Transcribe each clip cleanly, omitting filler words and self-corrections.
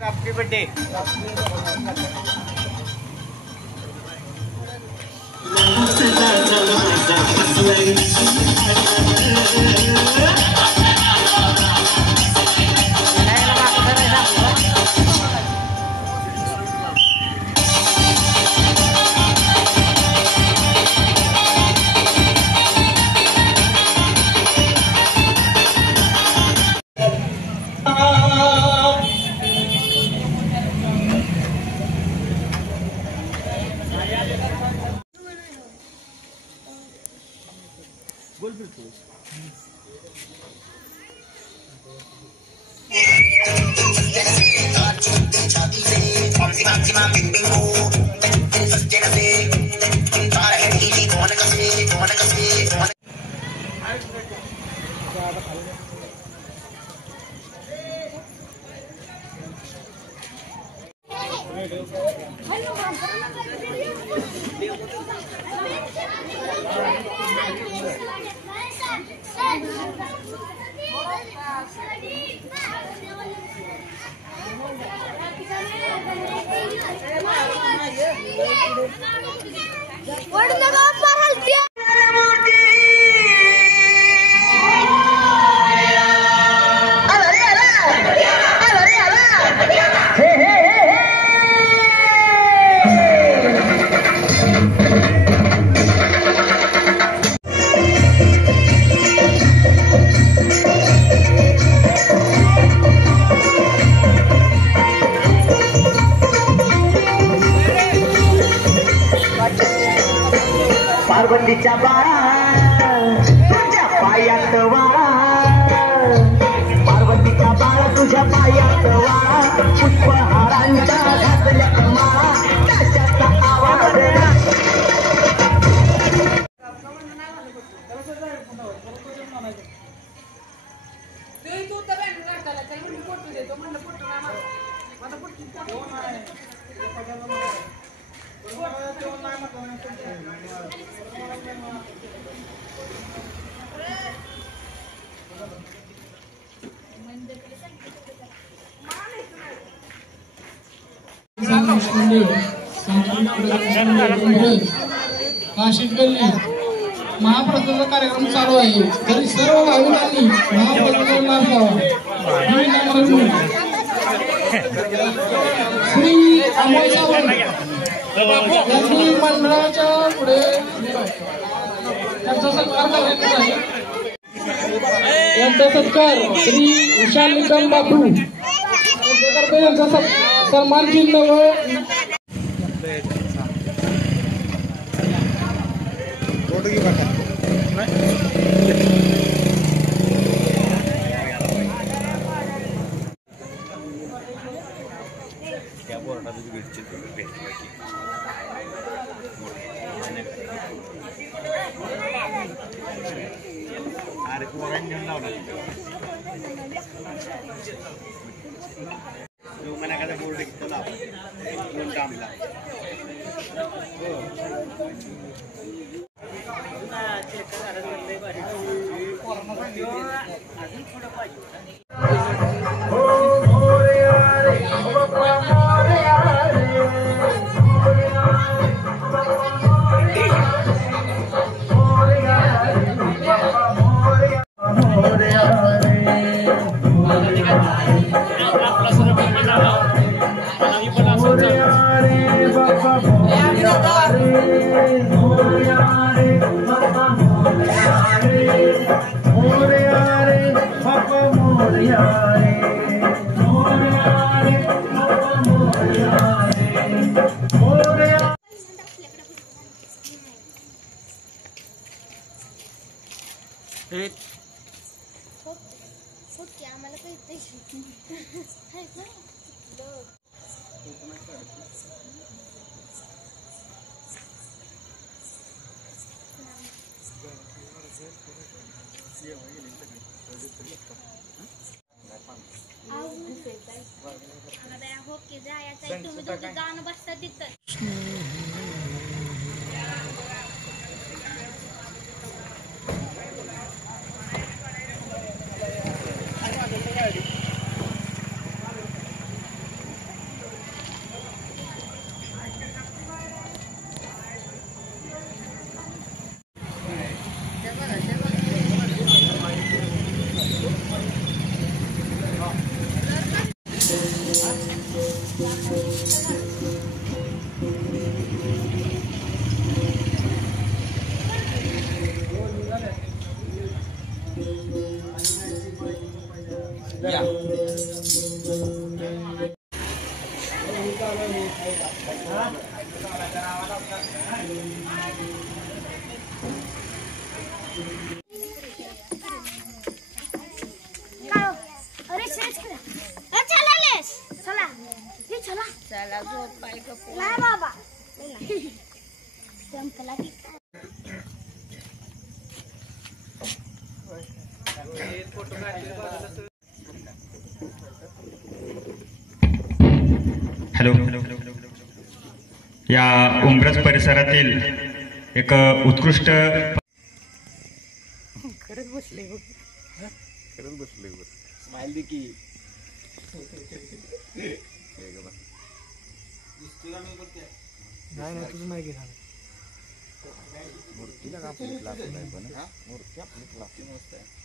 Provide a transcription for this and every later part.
Happy birthday. पार्वतीच्या बाळा तुझ्या पायात वाळा पार्वतीच्या बाळा तुझ्या पायात वाळा पुष्पहारांच्या घातल्या माळा त्याच्याचा आवाज काशीद गल्ली महाप्रसादाचा कार्यक्रम चालू आहे तरी सर्व भाविकांनी महाप्रसादाला लाभ घ्यावा. श्री अमोल सावंत यांनी मंडळाच्या पुढे त्यांचा सत्कार करायचा आहे. यांचा सत्कार श्री विशाल निकम बापू यांचा सन्मान चिन्ह व हॅलो, या उंब्रज परिसरातील एक उत्कृष्ट स्माइल दे की नाही तुझं माहिती सांग. मूर्तीला आपली क्लास आहे पण मूर्ती आपली क्लास मस्त आहे.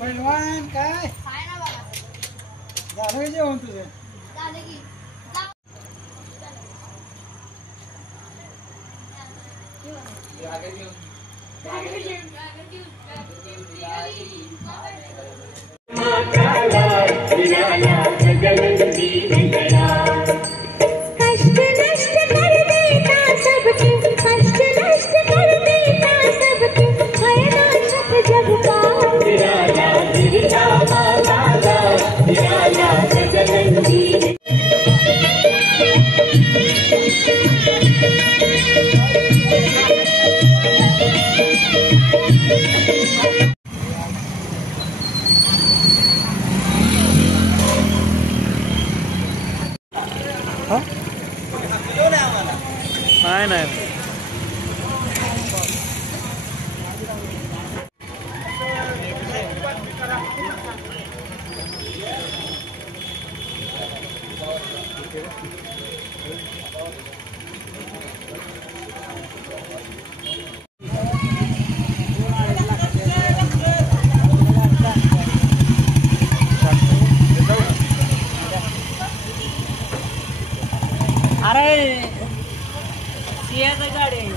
पैलवान काय झालं जेवण तुझं नाही अरे सियाचं गाडी आहे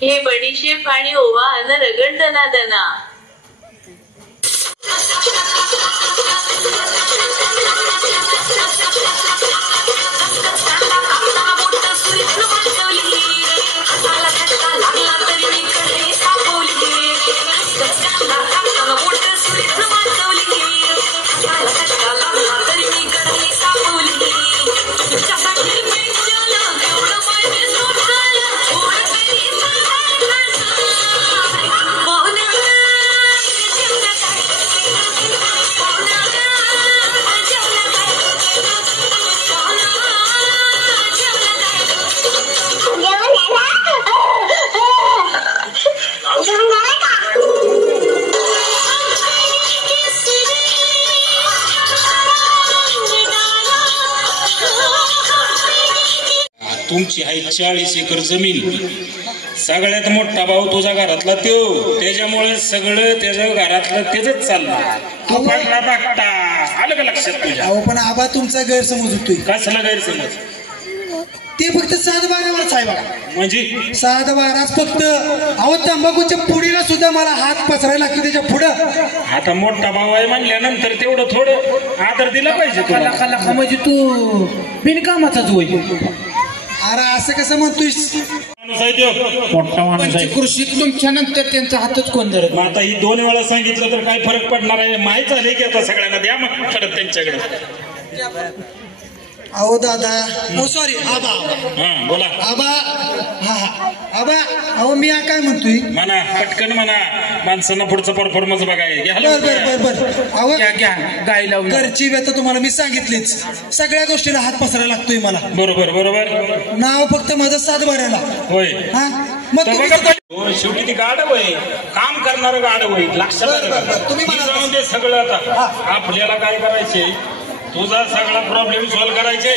हे बडीशेप आणि ओवा अन रगड दना तुमची आहे 40 एकर जमीन. सगळ्यात मोठा भाऊ तुझा घरातला त्यो, त्याच्यामुळे सगळं त्याच्या घरातलं तेच चालणार. तू पडला धाकटा, आलं का लक्षात तुझ्या? अहो पण आबा तुमचा गैरसमज होतोय. कसला गैरसमज? ते फक्त 7-12वरच आहे बघा. म्हणजे 7-12 फक्त. अहो तंबाखूच्या पुडीला सुद्धा मला हात पसरायला लागतो त्याच्या पुढं. आता मोठा भाऊ आहे म्हणल्यानंतर तेवढं थोडं आदर दिला पाहिजे तुला. का म्हणजे तू बिनकामाचाच होईल. अरे असं कसं म्हणतोय? मोठा माणूस आहे. कृषीत तुमच्या नंतर त्यांचा हातच कोण धरत. मग आता ही 2 वेळा सांगितलं तर काय फरक पडणार आहे? माहीत झाले की आता सगळ्यांना द्या मग खरं त्यांच्याकडे. अहो दादा, ओ सॉरी आबा. हा बोला आबा. हा आबा. अहो मी काय म्हणतोय? म्हणा पटकन म्हणा, माणसांना पुढचा परफॉर्मन्स बघाय. बर. अहो गाई लावून घरची व्यथा तुम्हाला मी सांगितलीच. सगळ्या गोष्टीला हात पसरायला लागतोय मला. बरोबर. नाव फक्त माझं 7-12ला. होय. हा मग शेवटी ती गाढव आहे, काम करणारं गाढव आहे. लक्षात तुम्ही जाऊन ते सगळं. आता आपल्याला काय करायचंय? तुझा सगळा प्रॉब्लेम सॉल्व्ह करायचे.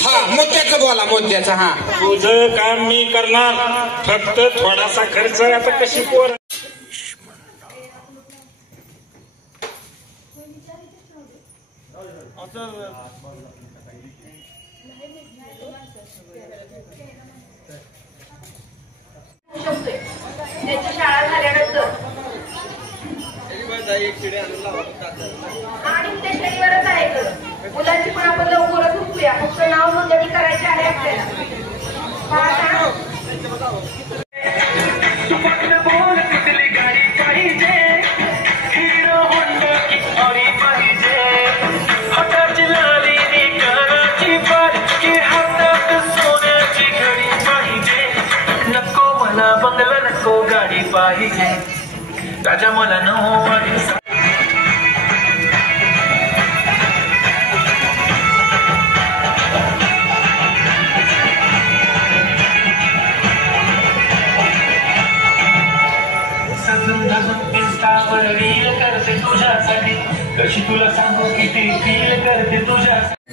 हा मुद्द्याचं बोला, मुद्द्याचा. हा तुझं काम मी करणार, फक्त थोडासा खर्च. आता कशी पोर आणि ते शनिवारच आहे ग. मुलांची पण आपण लवकरच उठूया. फक्त नाव नोंदणी करायची आहे आपल्याला. नको मला बंगला नको गाडी पाहिजे राजा मला नऊ सजून धजून इंस्टावर रील करते तुझ्यासाठी कशी तुला सांगू किती फील करते तुझ्यासाठी